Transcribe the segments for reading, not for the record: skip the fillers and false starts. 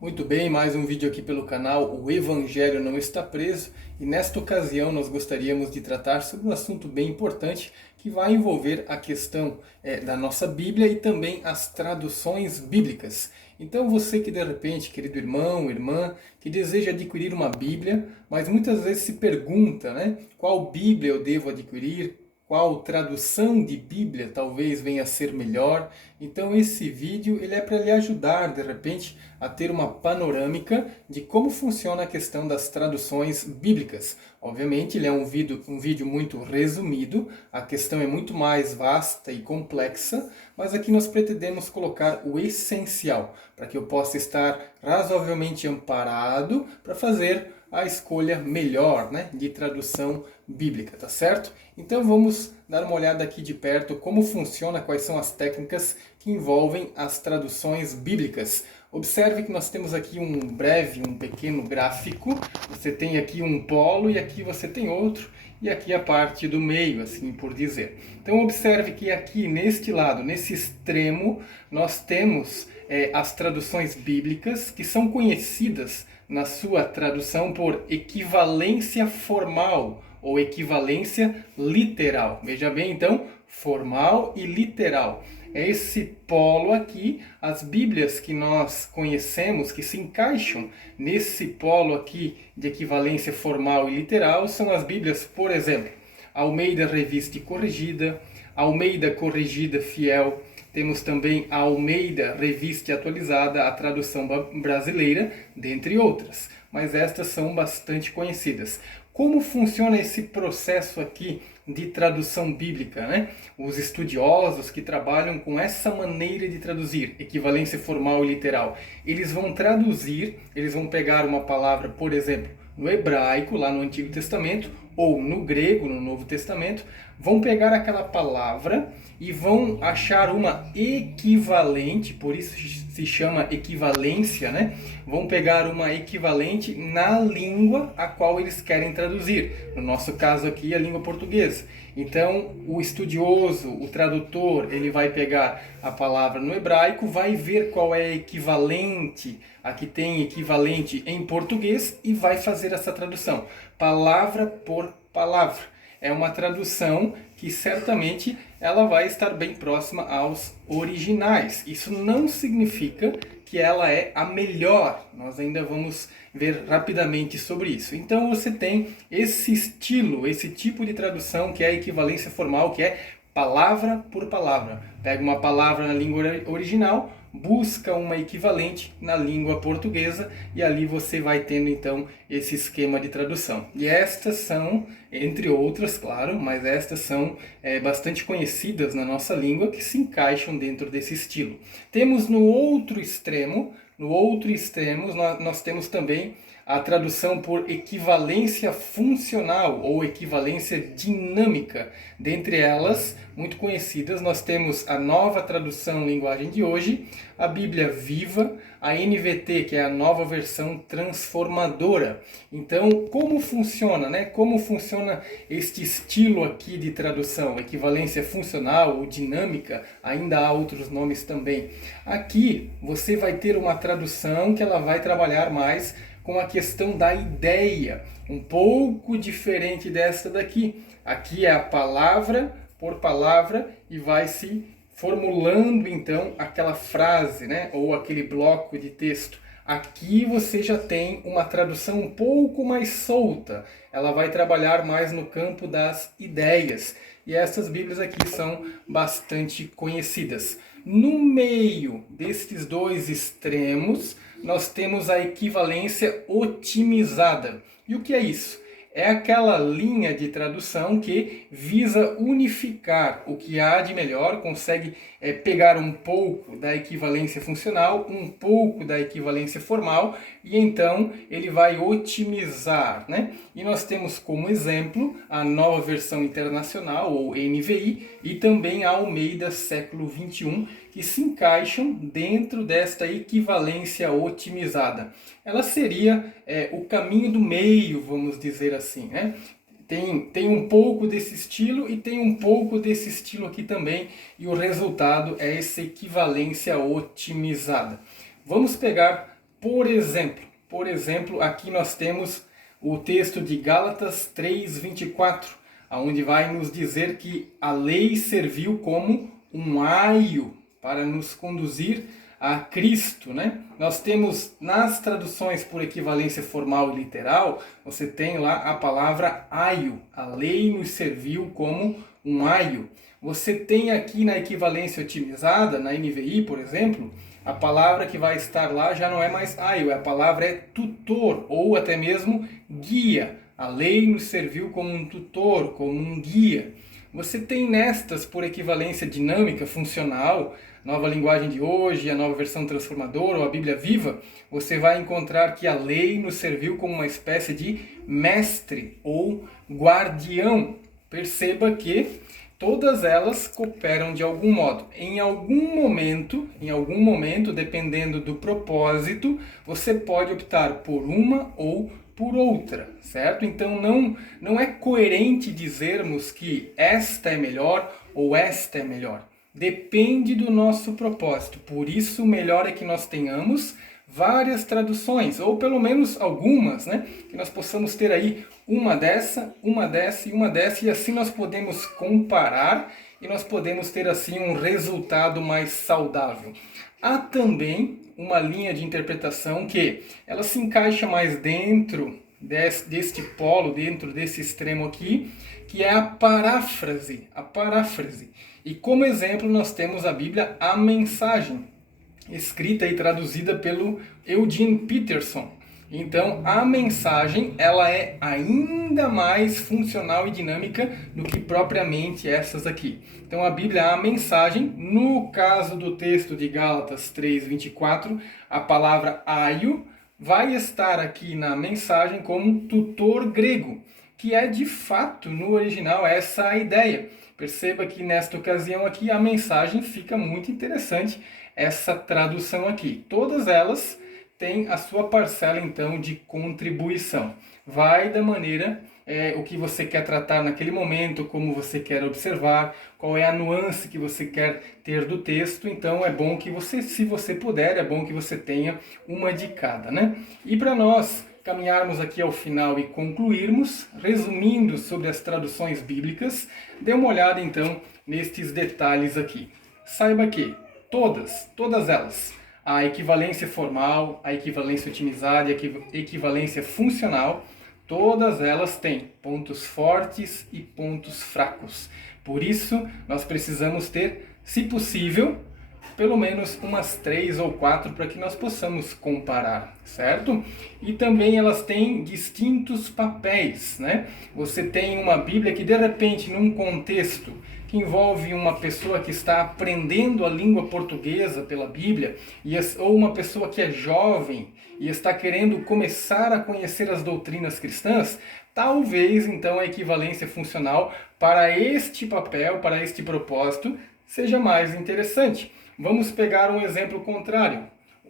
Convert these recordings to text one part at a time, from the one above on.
Muito bem, mais um vídeo aqui pelo canal O Evangelho Não Está Preso, e nesta ocasião nós gostaríamos de tratar sobre um assunto bem importante que vai envolver a questão da nossa Bíblia e também as traduções bíblicas. Então você que de repente, querido irmão, irmã, que deseja adquirir uma Bíblia, mas muitas vezes se pergunta, né, qual Bíblia eu devo adquirir? Qual tradução de Bíblia talvez venha a ser melhor. Então esse vídeo ele é para lhe ajudar de repente a ter uma panorâmica de como funciona a questão das traduções bíblicas. Obviamente ele é um vídeo muito resumido, a questão é muito mais vasta e complexa, mas aqui nós pretendemos colocar o essencial, para que eu possa estar razoavelmente amparado para fazer a escolha melhor, né, de tradução bíblica, tá certo? Então vamos dar uma olhada aqui de perto como funciona, quais são as técnicas que envolvem as traduções bíblicas. Observe que nós temos aqui um pequeno gráfico. Você tem aqui um polo e aqui você tem outro, e aqui a parte do meio, assim por dizer. Então observe que aqui neste lado, nesse extremo, nós temos as traduções bíblicas que são conhecidas na sua tradução por equivalência formal ou equivalência literal. Veja bem, então, formal e literal. É esse polo aqui, as Bíblias que nós conhecemos, que se encaixam nesse polo aqui de equivalência formal e literal, são as Bíblias, por exemplo, Almeida Revista e Corrigida, Almeida Corrigida Fiel, temos também a Almeida Revista Atualizada, a tradução brasileira, dentre outras. Mas estas são bastante conhecidas. Como funciona esse processo aqui de tradução bíblica, né? Os estudiosos que trabalham com essa maneira de traduzir, equivalência formal e literal, eles vão traduzir, eles vão pegar uma palavra, por exemplo, no hebraico, lá no Antigo Testamento, ou no grego, no Novo Testamento, vão pegar aquela palavra e vão achar uma equivalente, por isso se chama equivalência, né? Vão pegar uma equivalente na língua a qual eles querem traduzir. No nosso caso aqui, a língua portuguesa. Então, o estudioso, o tradutor, ele vai pegar a palavra no hebraico, vai ver qual é a equivalente, a que tem equivalente em português e vai fazer essa tradução, palavra por palavra. É uma tradução que certamente ela vai estar bem próxima aos originais. Isso não significa que ela é a melhor. Nós ainda vamos ver rapidamente sobre isso. Então você tem esse estilo, esse tipo de tradução que é a equivalência formal, que é palavra por palavra. Pega uma palavra na língua original, busca uma equivalente na língua portuguesa e ali você vai tendo então esse esquema de tradução. E estas são, entre outras, claro, mas estas são bastante conhecidas na nossa língua que se encaixam dentro desse estilo. Temos no outro extremo, nós temos também a tradução por equivalência funcional ou equivalência dinâmica. Dentre elas, muito conhecidas, nós temos a Nova Tradução Linguagem de Hoje, a Bíblia Viva, a NVT, que é a Nova Versão Transformadora. Então, como funciona, né? Como funciona este estilo aqui de tradução? Equivalência funcional ou dinâmica, ainda há outros nomes também. Aqui, você vai ter uma tradução que ela vai trabalhar mais com a questão da ideia, um pouco diferente desta daqui. Aqui é a palavra por palavra e vai se formulando então aquela frase, né, ou aquele bloco de texto. Aqui você já tem uma tradução um pouco mais solta. Ela vai trabalhar mais no campo das ideias. E essas Bíblias aqui são bastante conhecidas. No meio destes dois extremos, nós temos a equivalência otimizada. E o que é isso? É aquela linha de tradução que visa unificar o que há de melhor, consegue pegar um pouco da equivalência funcional, um pouco da equivalência formal, e então ele vai otimizar, né? E nós temos como exemplo a Nova Versão Internacional, ou NVI, e também a Almeida Século XXI, que se encaixam dentro desta equivalência otimizada. Ela seria o caminho do meio, vamos dizer assim, né? Tem um pouco desse estilo e tem um pouco desse estilo aqui também, e o resultado é essa equivalência otimizada. Vamos pegar Por exemplo, aqui nós temos o texto de Gálatas 3:24, onde vai nos dizer que a lei serviu como um aio para nos conduzir a Cristo, né? Nós temos nas traduções por equivalência formal e literal, você tem lá a palavra aio. A lei nos serviu como um aio. Você tem aqui na equivalência otimizada, na NVI, por exemplo, a palavra que vai estar lá já não é mais aio, a palavra é tutor ou até mesmo guia. A lei nos serviu como um tutor, como um guia. Você tem nestas por equivalência dinâmica, funcional, Nova Linguagem de Hoje, a Nova Versão Transformadora ou a Bíblia Viva, você vai encontrar que a lei nos serviu como uma espécie de mestre ou guardião. Perceba que todas elas cooperam de algum modo. Em algum momento, dependendo do propósito, você pode optar por uma ou por outra, certo? Então não é coerente dizermos que esta é melhor ou esta é melhor. Depende do nosso propósito. Por isso, o melhor é que nós tenhamos várias traduções, ou pelo menos algumas, né? Que nós possamos ter aí uma dessa e uma dessa, e assim nós podemos comparar e nós podemos ter assim um resultado mais saudável. Há também uma linha de interpretação que ela se encaixa mais dentro deste polo, dentro desse extremo aqui, que é a paráfrase. E como exemplo nós temos a Bíblia, a Mensagem, escrita e traduzida pelo Eugene Peterson. Então, a Mensagem, ela é ainda mais funcional e dinâmica do que propriamente essas aqui. Então, a Bíblia, a Mensagem, no caso do texto de Gálatas 3:24, a palavra aio vai estar aqui na Mensagem como tutor grego, que é de fato, no original, essa a ideia. Perceba que nesta ocasião aqui a Mensagem fica muito interessante, essa tradução aqui. Todas elas têm a sua parcela então de contribuição. Vai da maneira o que você quer tratar naquele momento, como você quer observar, qual é a nuance que você quer ter do texto. Então é bom que você, se você puder, é bom que você tenha uma de cada, né? E para nós caminharmos aqui ao final e concluirmos, resumindo sobre as traduções bíblicas, dê uma olhada então nestes detalhes aqui. Saiba que todas elas, a equivalência formal, a equivalência otimizada e a equivalência funcional, todas elas têm pontos fortes e pontos fracos. Por isso, nós precisamos ter, se possível, pelo menos umas 3 ou 4 para que nós possamos comparar, certo? E também elas têm distintos papéis, né? Você tem uma Bíblia que de repente num contexto que envolve uma pessoa que está aprendendo a língua portuguesa pela Bíblia, ou uma pessoa que é jovem e está querendo começar a conhecer as doutrinas cristãs, talvez então a equivalência funcional para este papel, para este propósito, seja mais interessante. Vamos pegar um exemplo contrário.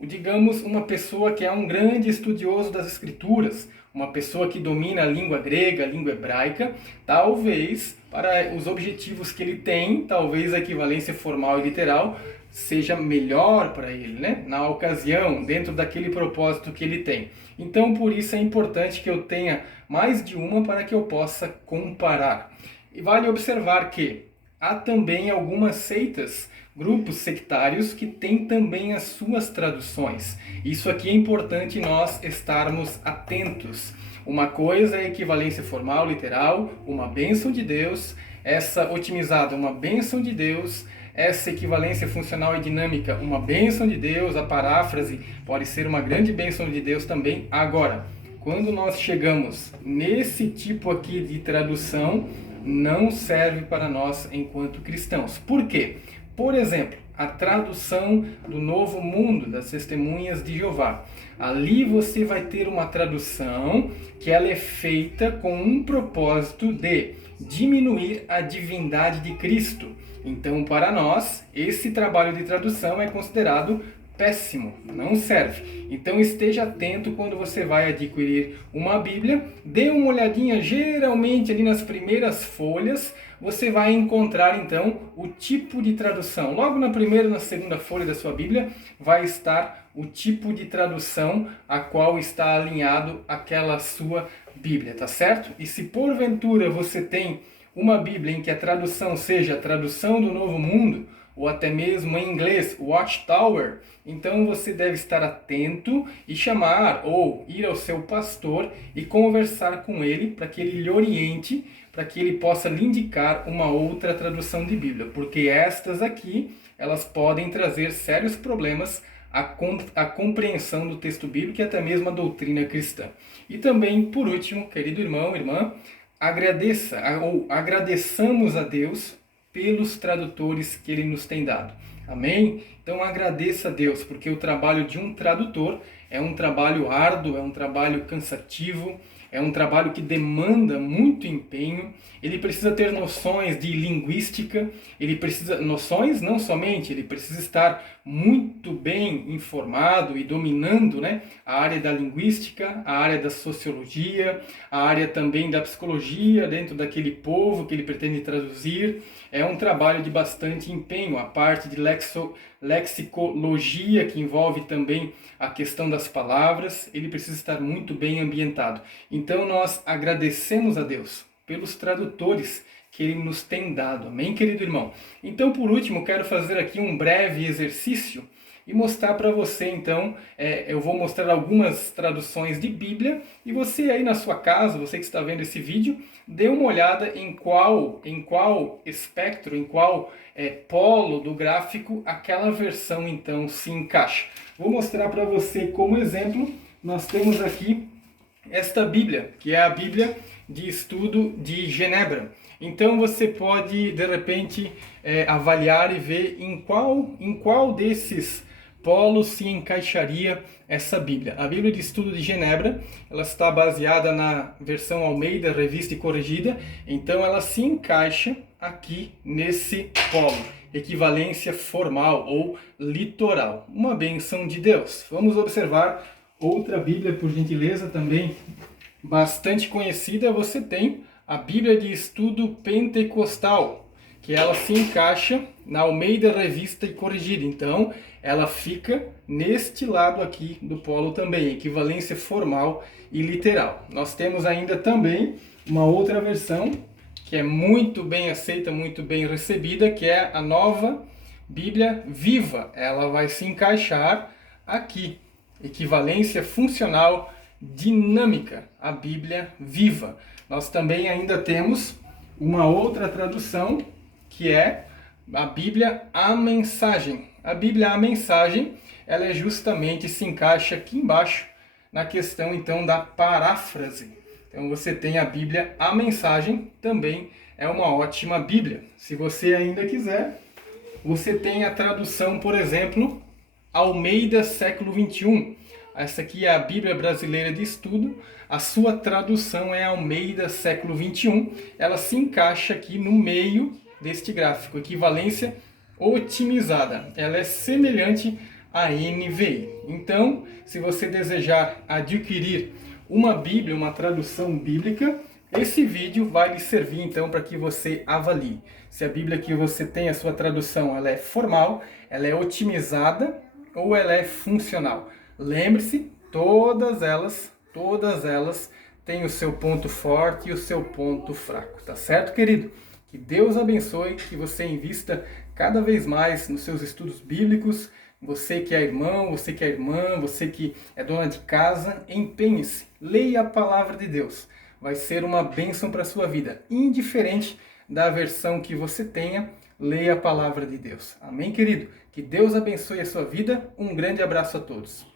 Digamos uma pessoa que é um grande estudioso das Escrituras, uma pessoa que domina a língua grega, a língua hebraica, talvez, para os objetivos que ele tem, talvez a equivalência formal e literal seja melhor para ele, né? Na ocasião, dentro daquele propósito que ele tem. Então, por isso é importante que eu tenha mais de uma para que eu possa comparar. E vale observar que há também algumas seitas, grupos sectários que têm também as suas traduções. Isso aqui é importante nós estarmos atentos. Uma coisa é equivalência formal, literal, uma bênção de Deus. Essa otimizada, uma bênção de Deus. Essa equivalência funcional e dinâmica, uma bênção de Deus. A paráfrase pode ser uma grande bênção de Deus também. Agora, quando nós chegamos nesse tipo aqui de tradução, não serve para nós enquanto cristãos. Por quê? Por exemplo, a tradução do Novo Mundo, das Testemunhas de Jeová. Ali você vai ter uma tradução que ela é feita com um propósito de diminuir a divindade de Cristo. Então, para nós, esse trabalho de tradução é considerado péssimo, não serve. Então esteja atento quando você vai adquirir uma Bíblia, dê uma olhadinha geralmente ali nas primeiras folhas, você vai encontrar então o tipo de tradução. Logo na primeira e na segunda folha da sua Bíblia vai estar o tipo de tradução a qual está alinhado aquela sua Bíblia, tá certo? E se porventura você tem uma Bíblia em que a tradução seja a tradução do Novo Mundo, ou até mesmo em inglês, Watchtower, então você deve estar atento e chamar ou ir ao seu pastor e conversar com ele para que ele lhe oriente, para que ele possa lhe indicar uma outra tradução de Bíblia, porque estas aqui, elas podem trazer sérios problemas à compreensão do texto bíblico e até mesmo à doutrina cristã. E também, por último, querido irmão, irmã, agradeçamos a Deus pelos tradutores que Ele nos tem dado. Amém? Então agradeça a Deus, porque o trabalho de um tradutor é um trabalho árduo, é um trabalho cansativo, é um trabalho que demanda muito empenho. Ele precisa ter noções de linguística, ele precisa, noções não somente, ele precisa estar muito bem informado e dominando, né, a área da linguística, a área da sociologia, a área também da psicologia dentro daquele povo que ele pretende traduzir. É um trabalho de bastante empenho, a parte de lexicologia, que envolve também a questão das palavras, ele precisa estar muito bem ambientado. Então nós agradecemos a Deus pelos tradutores que Ele nos tem dado. Amém, querido irmão? Então, por último, quero fazer aqui um breve exercício e mostrar para você, então, eu vou mostrar algumas traduções de Bíblia e você aí na sua casa, você que está vendo esse vídeo, dê uma olhada em qual espectro, em qual polo do gráfico aquela versão, então, se encaixa. Vou mostrar para você como exemplo, nós temos aqui esta Bíblia, que é a Bíblia de Estudo de Genebra. Então você pode, de repente, avaliar e ver em qual desses polos se encaixaria essa Bíblia. A Bíblia de Estudo de Genebra, ela está baseada na versão Almeida, revista e corrigida, então ela se encaixa aqui nesse polo, equivalência formal ou litoral. Uma bênção de Deus. Vamos observar outra Bíblia, por gentileza, também bastante conhecida. Você tem a Bíblia de Estudo Pentecostal, que ela se encaixa na Almeida Revista e Corrigida. Então, ela fica neste lado aqui do polo também, equivalência formal e literal. Nós temos ainda também uma outra versão que é muito bem aceita, muito bem recebida, que é a Nova Bíblia Viva. Ela vai se encaixar aqui, equivalência funcional dinâmica, a Bíblia Viva. Nós também ainda temos uma outra tradução, que é a Bíblia A Mensagem. A Bíblia A Mensagem, ela justamente se encaixa aqui embaixo na questão então da paráfrase. Então você tem a Bíblia A Mensagem, também é uma ótima Bíblia. Se você ainda quiser, você tem a tradução, por exemplo, Almeida século 21. Essa aqui é a Bíblia Brasileira de Estudo. A sua tradução é Almeida século 21. Ela se encaixa aqui no meio deste gráfico, equivalência otimizada. Ela é semelhante à NVI. Então, se você desejar adquirir uma Bíblia, uma tradução bíblica, esse vídeo vai lhe servir então para que você avalie se a Bíblia que você tem, a sua tradução, ela é formal, ela é otimizada ou ela é funcional. Lembre-se, todas elas têm o seu ponto forte e o seu ponto fraco, tá certo, querido? Que Deus abençoe, que você invista cada vez mais nos seus estudos bíblicos. Você que é irmão, você que é irmã, você que é dona de casa, empenhe-se, leia a palavra de Deus. Vai ser uma bênção para a sua vida, indiferente da versão que você tenha, leia a palavra de Deus. Amém, querido? Que Deus abençoe a sua vida. Um grande abraço a todos.